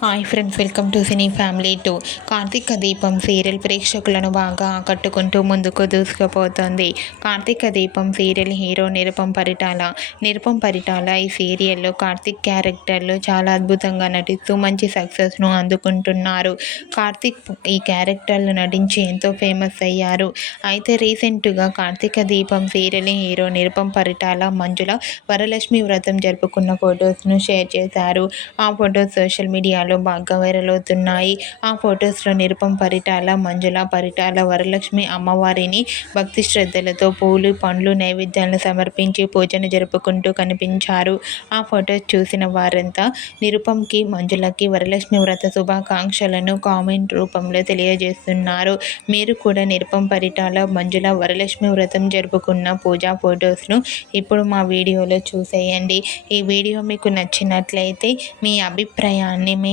Hi friends welcome to cine family two Karthika Deepam serial ప్రేక్షకులను బాగా ఆకట్టుకుంటూ ముందుకు దూసుకుపోతుంది. Karthika Deepam serial hero Nirupam Paritala. Nirupam Paritala ఈ సీరియల్లో కార్తీక్ క్యారెక్టర్లు చాలా అద్భుతంగా నటిస్తూ మంచి సక్సెస్ను అందుకుంటున్నారు. కార్తీక్ ఈ క్యారెక్టర్లు నటించి ఎంతో ఫేమస్ అయ్యారు. అయితే రీసెంట్గా కార్తీక దీపం సీరియల్ హీరో నిరుపం పరిటాల మంజుల వరలక్ష్మి వ్రతం జరుపుకున్న ఫొటోస్ను షేర్ చేశారు. ఆ ఫొటోస్ సోషల్ మీడియాలో బాగా వైరల్ అవుతున్నాయి ఆ ఫొటోస్లో నిరుపం పరిటాల మంజుల పరిటాల వరలక్ష్మి అమ్మవారిని భక్తి శ్రద్ధలతో పూలు పండ్లు నైవేద్యాలను సమర్పించి పూజను జరుపుకుంటూ కనిపించారు. ఆ ఫొటోస్ చూసిన వారంతా నిరుపంకి మంజులకి వరలక్ష్మి వ్రత శుభాకాంక్షలను కామెంట్ రూపంలో తెలియజేస్తున్నారు. మీరు కూడా నిరుపం పరిటాల మంజుల వరలక్ష్మి వ్రతం జరుపుకున్న పూజా ఫొటోస్ను ఇప్పుడు మా వీడియోలో చూసేయండి. ఈ వీడియో మీకు నచ్చినట్లయితే మీ అభిప్రాయాన్ని మీ